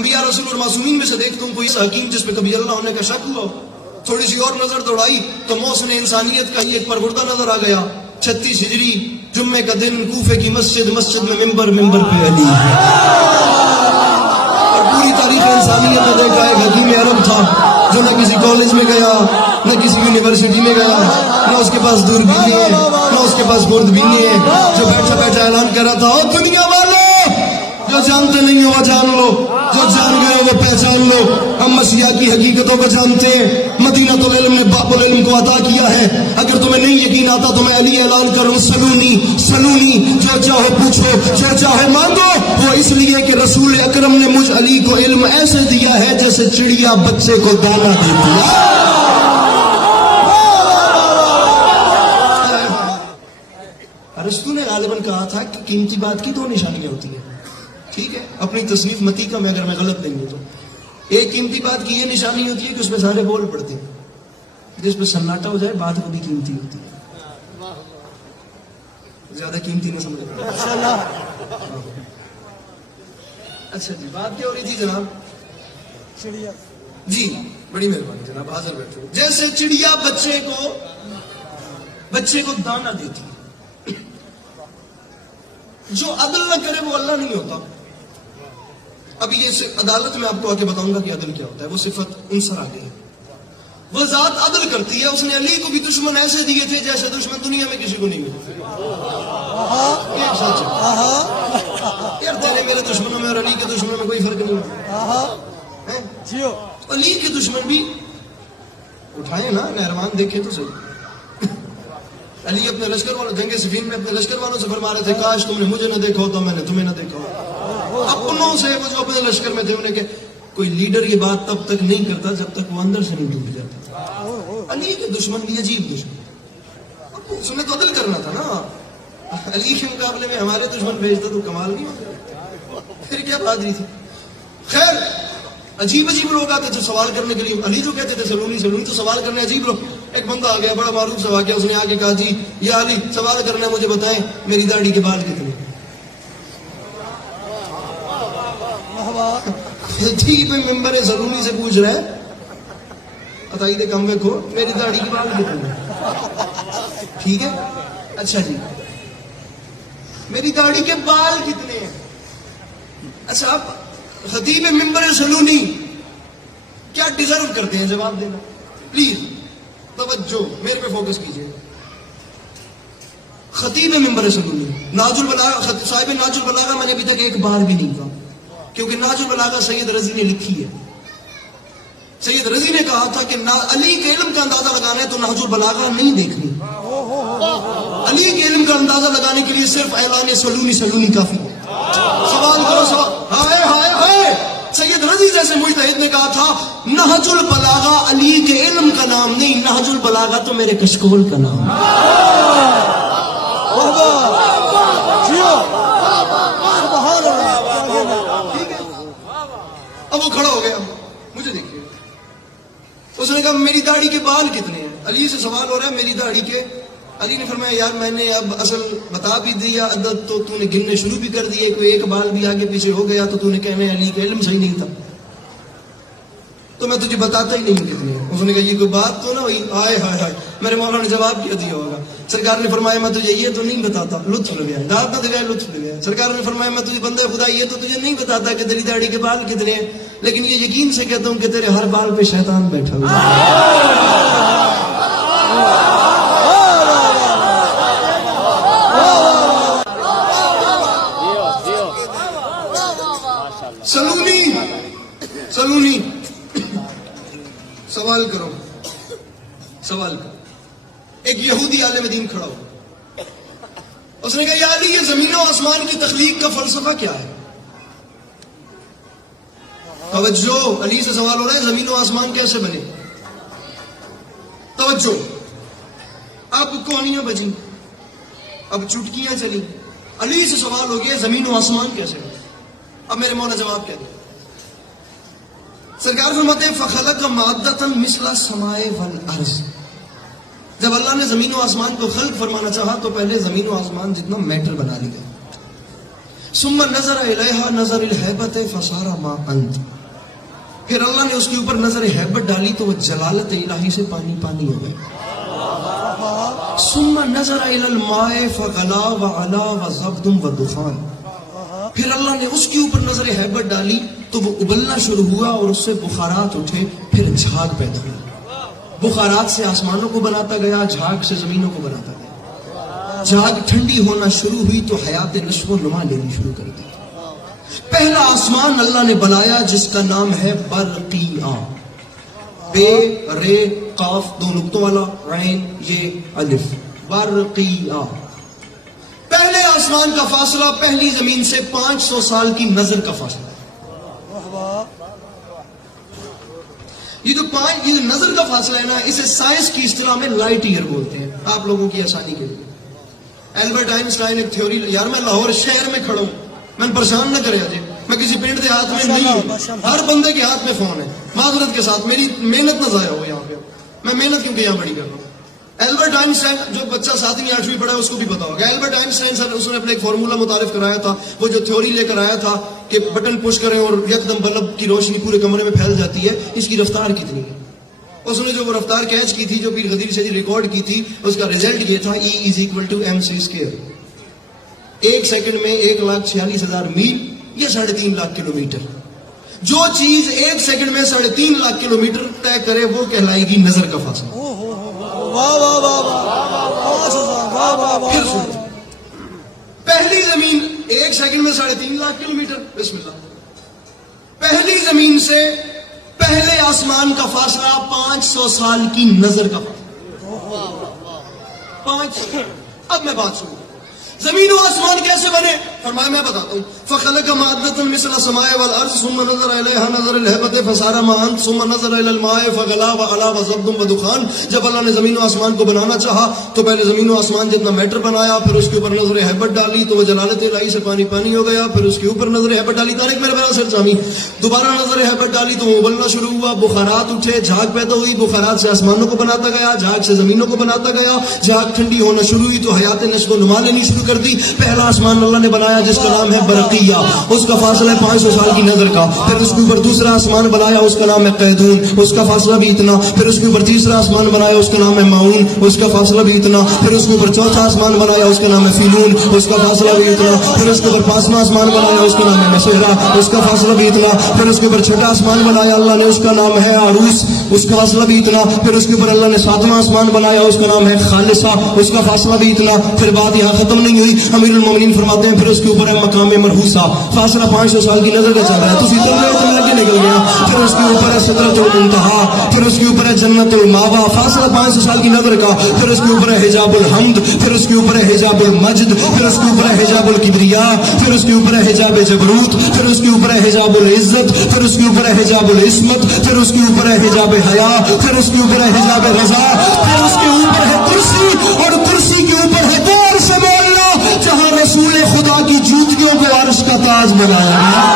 انبیاء رسول اور معصومین میں سے دیکھتا ہوں کوئی حکیم جس پہ کبھی اللہ ہونے کا شک ہوا، تھوڑی سی اور نظر دوڑائی تو محسن انسانیت کا ہی ایک پروردہ نظر آ گیا. 36 ہجری جمعے کا دن، کوفے کی مسجد میں ممبر پہ علی. اور پوری تاریخ انسانیت میں دیکھا ایک حکیم عرب تھا جو نہ کسی کالج میں گیا، نہ کسی یونیورسٹی میں گیا، نہ اس کے پاس دوربین ہے، نہ اس کے پاس خوردبین ہے، جو بیٹھا بیٹھا اعلان کر رہا تھا، او دنیا والوں، جو جانتے نہیں ہو وہ جان لو، جو جان گئے ہو وہ پہچان لو. ہم مسیح کی حقیقتوں کو جانتے ہیں. مدینہ العلم نے باب العلم کو عطا کیا ہے. اگر تمہیں نہیں یقین آتا تو میں علی اعلان کروں، سلونی، جو چاہو پوچھو، جو چاہو مانگو. وہ اس لیے کہ رسول اکرم نے مجھ علی کو علم ایسے دیا ہے جیسے چڑیا بچے کو دانا دیتی ہے. ارسطو نے غالباً کہا تھا کہ قیمتی بات کی 2 نشانیاں ہوتی ہیں. ٹھیک ہے، اپنی تصنیف متیکہ میں اگر میں غلط نہیں ہوں تو ایک قیمتی بات کی یہ نشانی ہوتی ہے کہ اس میں سارے بول پڑتے ہیں. جس پہ سناٹا ہو جائے بات کبھی قیمتی ہوتی ہے. زیادہ قیمتی نہ سمجھے. اچھا جی، بات کیا ہو رہی تھی جناب؟ جی بڑی مہربانی جناب، حاضر بیٹھو. جیسے چڑیا بچے کو دانا دیتی ہے. جو عدل نہ کرے وہ اللہ نہیں ہوتا. اب یہ عدالت میں آپ کو آ کے بتاؤں گا کہ عدل کیا ہوتا ہے. وہ صفت انصر آ گئی. وہ ذات عدل کرتی ہے. اس نے علی کو بھی دشمن ایسے دیے تھے جیسے دشمن دنیا میں کسی کو نہیں ملے. یار تیرے میرے دشمنوں میں اور علی کے دشمنوں میں کوئی فرق نہیں ہے. علی کے دشمن بھی اٹھائے نا مہربان، دیکھے تو صحیح. علی اپنے لشکر والوں، جنگ صفین میں اپنے لشکر والوں سے فرما رہے تھے کاش تم نے مجھے نہ دیکھا ہوتا، میں نے تمہیں نہ دیکھا ہوتا. اپنوں سے وہ جو اپنے لشکر میں تھے انہیں کہ کوئی لیڈر یہ بات تب تک نہیں کرتا جب تک وہ اندر سے نہیں ڈوب جاتا. علی کے دشمن بھی عجیب دشمن. اس نے تو عدل کرنا تھا نا. علی کے مقابلے میں ہمارے دشمن بھیجتا تو کمال نہیں ہوتا. پھر کیا بات رہی تھی. خیر عجیب لوگ آتے تھے سوال کرنے کے لیے. علی جو کہتے تھے سلونی تو سوال کرنے عجیب لوگ. ایک بندہ آ گیا بڑا معروف سا واقعہ. اس نے آ کے کہا جی یا علی سوال کرنا ہے، مجھے بتائیں میری داڑھی کے بال کتنے. ٹھیک ہے، ممبر سلونی سے پوچھ رہا ہے بتائی دے کم دیکھو میری داڑھی کے بال کتنے. ٹھیک ہے، اچھا جی میری داڑھی کے بال کتنے ہیں. اچھا آپ خطیب ممبر سلونی کیا ڈیزرو کرتے ہیں؟ جواب دینا پلیز. توجہ میرے پہ فوکس کیجئے. خطیب ممبر سلونی ناج البلاغہ، صاحب ناج البلاغہ میں نے ابھی تک ایک بار بھی نہیں کہا کیونکہ ناج البلاغہ سید رضی نے لکھی ہے. سید رضی نے کہا تھا کہ علی کے علم کا اندازہ لگانا ہے تو ناج البلاغہ نہیں دیکھنی. علی کے علم کا اندازہ لگانے کے لیے صرف اعلان سلونی کافی ہے. سوال کرو ہائے ہائے ہائے. سید رضی جیسے مجتہد نے کہا تھا نہج البلاغہ علی کے علم کا نام نہیں، نہج البلاغہ تو میرے کشکول کا نام. اب وہ کھڑا ہو گیا، مجھے دیکھیے. اس نے کہا میری داڑھی کے بال کتنے ہیں. علی سے سوال ہو رہا ہے میری داڑھی کے. علی نے فرمایا یار میں نے اب اصل بتا بھی دیا عدد تو تو نے گننے شروع بھی کر دیے، کوئی ایک بال بھی آگے پیچھے ہو گیا تو تو نے کہنا ہے علی کا علم صحیح نہیں تھا تو میں تجھے بتاتا ہی نہیں کتنے. اس نے کہا یہ کوئی بات تو نہ ہوئی. ہائے ہائے ہائے. میرے مولا نے جواب کیا دیا ہوگا. سرکار نے فرمایا میں تجھے یہ تو نہیں بتاتا. لطف لے گیا، داد نہ دیا، لطف لے گیا. سرکار نے فرمایا میں تجھے بندہ خدا یہ تو تجھے نہیں بتاتا کہ تیری داڑھی کے بال کتنے ہیں، لیکن یہ یقین سے کہتا ہوں کہ تیرے ہر بال پہ شیطان بیٹھا ہوا ہے. سلونی سوال کرو. ایک یہودی عالم دین کھڑا ہو. اس نے کہا یا علی یہ زمین و آسمان کی تخلیق کا فلسفہ کیا ہے؟ توجہ، علی سے سوال ہو رہا ہے زمین و آسمان کیسے بنے. توجہ، اب کہانیاں بجیں، اب چٹکیاں چلی. علی سے سوال ہو گیا زمین و آسمان کیسے بنے. اب میرے مولا جواب کیا دیا. سرکار فرماتے ہیں فخلق مادۃ مثل السماء والارض. جب اللہ نے زمین و آسمان کو خلق فرمانا چاہا تو پہلے زمین و آسمان جتنا میٹر بنا لیا. ثم نظر الیہا نظر الہیبت فصار ما انت، پھر اللہ نے اس کے اوپر نظر ہیبت ڈالی تو وہ جلالت الہی سے پانی پانی ہو گئے. ثم نظر الی الماء فغلا وعلا وزبد ودخان، پھر اللہ نے اس کے اوپر نظر ہیبت ڈالی تو وہ ابلنا شروع ہوا اور اس سے بخارات اٹھے، پھر جھاگ پیدا ہوئی. بخارات سے آسمانوں کو بناتا گیا، جھاگ سے زمینوں کو بناتا گیا. جھاگ ٹھنڈی ہونا شروع ہوئی تو حیات نشو و نما لینی شروع کر دی. پہلا آسمان اللہ نے بنایا جس کا نام ہے برقیہ، بے رے قاف دو نقطوں والا، عین یہ الف، برقیہ. پہلے آسمان کا فاصلہ پہلی زمین سے 500 سال کی نظر کا فاصلہ. یہ جو نظر کا فاصلہ ہے نا، اسے سائنس کی اصطلاح میں لائٹ ایئر بولتے ہیں. آپ لوگوں کی آسانی کے لیے البرٹ آئنسٹائن ایک تھیوری، یار میں لاہور شہر میں کھڑا ہوں، میں پریشان نہ کرے آجے، میں کسی پینٹ کے ہاتھ میں نہیں ہوں، ہر بندے کے ہاتھ میں فون ہے. معذرت کے ساتھ میری محنت نہ ضائع ہو یہاں پہ، میں محنت کیونکہ یہاں بڑی کر رہا ہوں. البرٹ آئنسٹائن، جو بچہ 7ویں 8ویں پڑھا ہے اس کو بھی پتا ہوگا، البرٹ آئنسٹائن سر اس نے اپنے ایک فارمولا متعارف کرایا تھا. وہ جو تھیوری لے کر آیا تھا کہ بٹن پش کریں اور یکدم بلب کی روشنی پورے کمرے میں پھیل جاتی ہے، اس کی رفتار کتنی ہے. اس نے جو وہ رفتار کیچ کی تھی، جو پیر غدیر سے ریکارڈ کی تھی، اس کا ریزلٹ یہ تھا E=mc². 1 سیکنڈ میں 1,46,000 میل یا 3.5 لاکھ کلومیٹر. جو چیز 1 سیکنڈ میں 3.5 لاکھ کلومیٹر طے کرے وہ کہلائے گی نظر کا فاصلہ. پھر سنو، پہلی زمین 1 سیکنڈ میں 3.5 لاکھ کلومیٹر. بسم اللہ. پہلی زمین سے پہلے آسمان کا فاصلہ 500 سال کی نظر کا فاصلہ. 500. اب میں بات سنوں، زمین و آسمان کیسے بنے؟ فرمایا میں بتاتا ہوں. فخلق مادة مثل السماء والارض ثم نظر الیہا نظر الہیبت فصار ما انت ثم نظر الی الماء فغلا وعلا وزبد ودخان. جب اللہ نے زمین و آسمان کو بنانا چاہا تو پہلے زمین و آسمان جتنا میٹر بنایا، پھر اس کے اوپر نظر ہیبت ڈالی تو وہ جلالت الہی سے پانی پانی ہو گیا. پھر اس کے اوپر نظر ہیبت ڈالی، طارق میرے بنا سر جامی، دوبارہ نظر ہیبت ڈالی تو وہ ابلنا شروع ہوا، بخارات اٹھے، جھاگ پیدا ہوئی. بخارات سے آسمانوں کو بناتا گیا، جھاگ سے زمینوں کو بناتا گیا. جھاگ ٹھنڈی ہونا شروع ہوئی تو حیات نشو و نما لینی شروع کر دی. پہلا آسمان اللہ نے بنایا جس کا نام ہے برقیہ، اس کا فاصلہ ہے 500 سال کی نظر کا. پھر اس کے اوپر دوسرا آسمان بنایا، اس کا نام ہے قیدون، اس کا فاصلہ بھی اتنا. پھر اس کے اوپر تیسرا آسمان بنایا، اس کا نام ہے معون، اس کا فاصلہ بھی اتنا. پھر اس کے اوپر چوتھا آسمان بنایا، اس کا نام ہے فیلون، اس کا فاصلہ بھی اتنا. پھر اس کے اوپر 5واں آسمان بنایا، اس کا نام ہے مسہرہ، اس کا فاصلہ بھی اتنا. پھر اس کے اوپر 6واں آسمان بنایا اللہ نے، اس کا نام ہے عروس، اس کا فاصلہ بھی اتنا. پھر اس کے اوپر اللہ نے 7واں آسمان بنایا، اس کا نام ہے خالصہ، اس کا فاصلہ بھی اتنا. پھر بات یہاں ختم نہیں ہوئی، امیر المومنین فرماتے ہیں پھر اس کے اوپر ہے مقام مرحوسہ، فاصلہ 500 سال کی نظر کا چل رہا ہے، تو اتنے لگے نکل گیا. پھر اس کے اوپر ہے سدرۃ المنتہا، پھر اس کے اوپر ہے جنت الماوا، فاصلہ 500 سال کی نظر کا. پھر اس کے اوپر ہے حجاب الحمد، پھر اس کے اوپر ہے حجاب المجد، پھر اس کے اوپر ہے حجاب الکبریا، پھر اس کے اوپر ہے حجاب جبروت، پھر اس کے اوپر ہے حجاب العزت، پھر اس کے اوپر ہے حجاب العصمت، پھر اس کے اوپر ہے حجاب حیا، پھر اس کے اوپر ہے حجاب رضا، پھر اس کے اوپر ہے کرسی، اور کرسی کے اوپر ہے دور سے بولنا جہاں رسول خدا کی جوتیوں کو عرش کا تاج بنایا گیا.